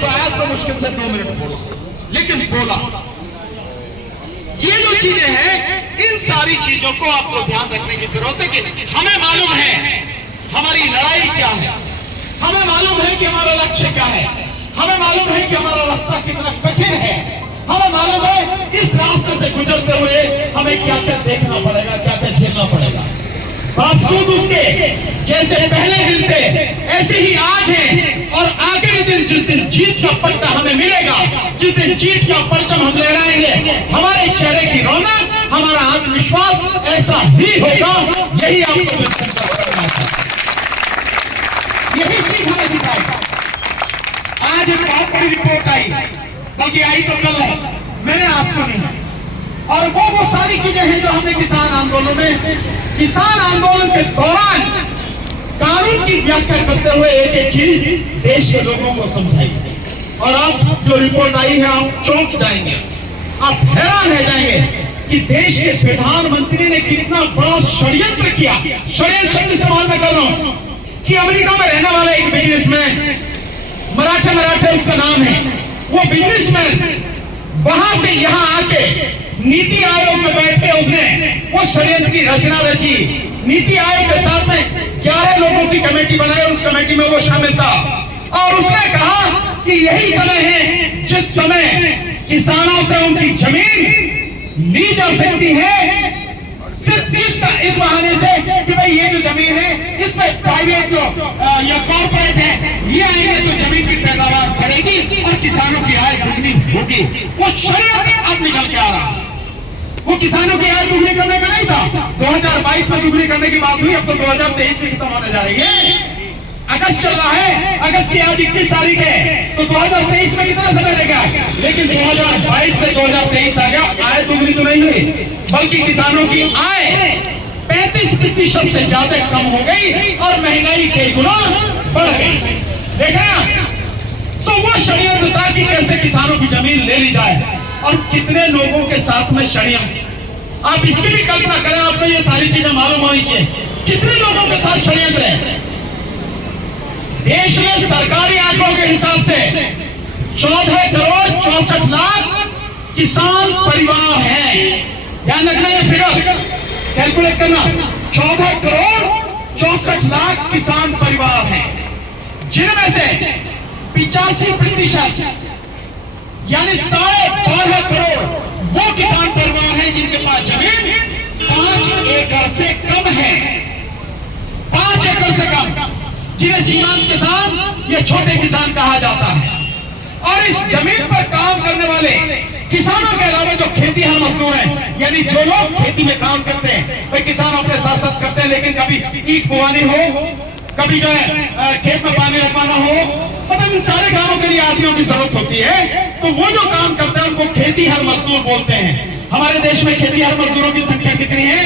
तो आया तो मुश्किल से 2 मिनट बोला, लेकिन बोला। ये जो चीजें हैं, इन सारी चीजों को आपको ध्यान रखने की जरूरत है कि हमें मालूम है हमारी लड़ाई क्या है, हमें मालूम है कि हमारा लक्ष्य क्या है, हमें मालूम है कि हमारा रास्ता कितना कठिन है, हमें मालूम है इस रास्ते से गुजरते हुए हमें क्या क्या देखना पड़ेगा, क्या क्या झेलना पड़ेगा। बावजूद उसके जैसे पहले दिन थे ऐसे ही आज है, और आखिरी दिन जिस दिन जीत का पट्टा हमें मिलेगा, जिस दिन जीत का परचम हम लहराएंगे, हमारे चेहरे की रौनक, हमारा आत्मविश्वास ऐसा ही होगा। यही आपको यही चीज हमें दिखाएगा। आज एक बहुत बड़ी रिपोर्ट आई, बल्कि आई तो कल है, मैंने आज सुनी है, और वो सारी चीजें हैं जो हमने किसान आंदोलन के दौरान कानून की व्याख्या करते हुए एक एक चीज देश के लोगों को समझाई। और अब जो रिपोर्ट आई है, आप चौंक जाएंगे, आप हैरान रह जाएंगे कि देश के प्रधानमंत्री ने कितना बड़ा षड्यंत्र किया। षड्यंत्र शब्द इस्तेमाल मैं कर रहा हूं कि अमेरिका में रहने वाला एक बिजनेसमैन, मराठे उसका नाम है, वो बिजनेसमैन वहां से यहां आके नीति आयोग में बैठ के उसने वो षड्यंत्र की रचना रची। नीति आयोग के साथ में 11 लोगों की कमेटी बनाई, उस कमेटी में वो शामिल था, और उसने कहा कि यही समय है जिस समय किसानों से उनकी जमीन ली जा सकती है, सिर्फ इस बहाने से कि भाई ये जो जमीन है इस पर प्राइवेट जो या कॉर्पोरेट है ये आएंगे तो जमीन की पैदावार बढ़ेगी और किसानों की आय दुगनी होगी। वो षड्यंत्र अब निकल के आ रहा है। वो किसानों की आय दुगनी करने का नहीं था, 2022 में दुगनी करने की बात हुई, अब तो 2023 में खत्म होने जा रही है। अगस्त चल रहा है, अगस्त की आज 21 तारीख है, तो 2023 में कितना समय लगेगा? लेकिन 2022 से 2023 आ गया, आय दुगनी तो नहीं हुई, बल्कि किसानों की आय 35% से ज्यादा कम हो गई और महंगाई कई गुना बढ़ गई। देखा, तो वो षड्यंत्र था कि कैसे किसानों की जमीन ले ली जाए, और कितने लोगों के साथ में षड्यंत्र। आप इसकी भी कल्पना करें, आपको ये सारी चीजें मालूम होनी चाहिए, कितने लोगों के साथ षड्यंत्र है। देश में सरकारी आंकड़ों के हिसाब से 14 करोड़ 64 लाख किसान परिवार हैं। ध्यान रखना, ये फिगर कैलकुलेट करना, 14 करोड़ 64 लाख किसान परिवार हैं, जिनमें से 85% यानी 12.5 करोड़ वो किसान परिवार हैं जिनके पास जमीन 5 एकड़ से कम है, 5 एकड़ से कम, जिन्हें सीमांत किसान या छोटे किसान कहा जाता है। और इस जमीन पर काम करने वाले किसानों के अलावा जो खेतीहर मजदूर हैं, यानी जो लोग खेती में काम करते हैं, वे किसान अपने साथ साथ करते हैं, लेकिन कभी ईख बोआनी हो, कभी जो है खेत में पानी लगवाना हो, मतलब इन सारे कामों के लिए आदमियों की जरूरत होती है। तो वो जो काम करते हैं उनको खेतीहर मजदूर बोलते हैं। हमारे देश में खेतीहर मजदूरों की संख्या कितनी है?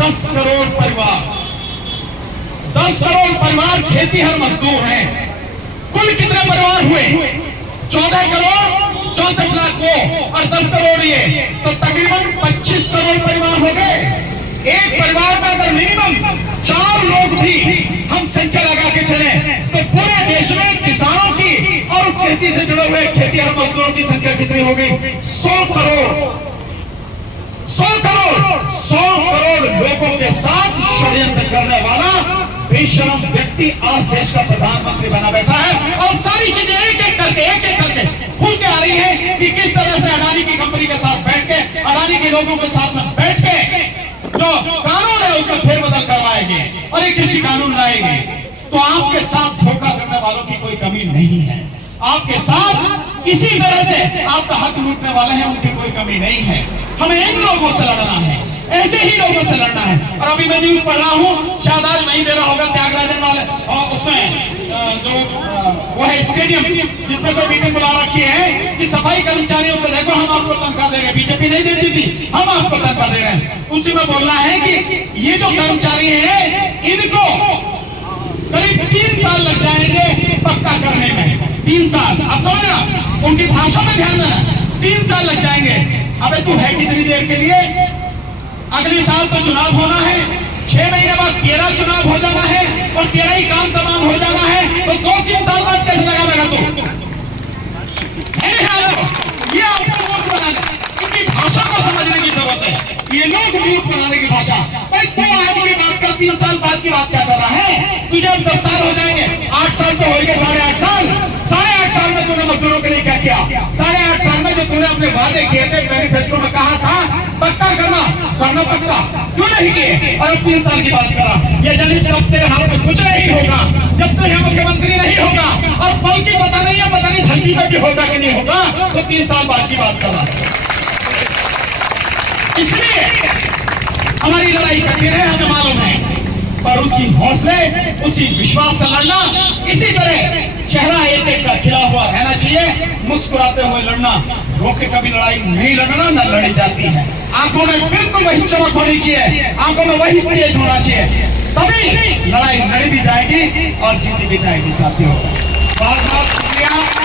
10 करोड़ परिवार, 10 करोड़ परिवार खेतीहर मजदूर हैं। कुल कितने परिवार हुए? 14 करोड़ 64 लाख वो और 10 करोड़ ये, तो तकरीबन 25 करोड़ परिवार हो गए। एक परिवार में अगर मिनिमम 4 लोग भी हम संख्या लगा के चले तो पूरे देश में किसानों की और खेती से जुड़े हुए खेतीहर मजदूरों की संख्या कितनी होगी? 100 करोड़। 100 करोड़ लोगों के साथ षड्यंत्र करने वाला बेशरम व्यक्ति आज देश का प्रधानमंत्री बना बैठा है। और सारी चीजें एक एक करके खुल के आ रही है कि किस तरह से अडानी की कंपनी के साथ बैठ के, अडानी के लोगों के साथ में बैठ के जो कानून है उसमें फेरबदल करवाएंगे और एक कृषि कानून लाएंगे। तो आपके साथ धोखा करने वालों की कोई कमी नहीं है, आपके साथ इसी तरह से आपका हक लूटने वाले हैं उनकी कोई कमी नहीं है। हमें इन लोगों से लड़ना है, ऐसे ही लोगों से लड़ना है। और अभी मैं न्यूज पढ़ रहा हूँ, शायद आज नहीं दे रहा होगा, त्यागराजन वाले और उसमें जो वो है स्टेडियम जिसमें कोई मीटिंग बुला रखी है कि सफाई कर्मचारियों को देखो हम आपको तनख्वाह दे रहे हैं, बीजेपी नहीं देती थी, हम आपको तनख्वाह दे रहे हैं। उसी में बोलना है कि ये जो कर्मचारी हैं इनको करीब 3 साल लग जाएंगे पक्का करने में। 3 साल, आप समझ रहे, उनकी भाषा में ध्यान देना, 3 साल लग जाएंगे। अबे तू है कितनी देर के लिए? अगले साल तो चुनाव होना है, 6 महीने बाद 13 चुनाव हो जाना है और 13 ही काम तमाम हो जाना है, तो 2-3 साल बाद कैसे लगावेगा तू? ये लोग मूर्ख बनाने की भाषा। भाई तू आज की बात कर, 3 साल बाद की बात क्या कर रहा है? तुझे अब 10 साल हो जाएंगे, 8 साल तो हो गए, 8.5 साल। 8.5 साल में तूने मजदूरों के लिए क्या किया? 8.5 साल में जो तूने अपने वादे किए थे, मैनिफेस्टो में कहा था पक्का करना पक्का, क्यों नहीं किए? और अब 3 साल की बात करा। ये जानी जब तेरे हाथ में कुछ नहीं होगा, जब तक यहाँ मुख्यमंत्री नहीं होगा, और बल्कि पता नहीं धरती में भी होगा कि नहीं होगा, तो 3 साल बाद की बात कर रहा है। इसलिए हमारी लड़ाई कठिन है, हमें मालूम है, पर उसी हौसले, उसी विश्वास से लड़ना, इसी तरह चेहरा एक का खिला हुआ रहना चाहिए, मुस्कुराते हुए लड़ना। रोके कभी लड़ाई नहीं लड़ना, न लड़ी जाती है। आंखों में बिल्कुल वही चमक होनी चाहिए, आंखों में वही तेज होना चाहिए, तभी लड़ाई लड़ी भी जाएगी और जीती भी जाएगी। साथियों, बहुत बहुत शुक्रिया।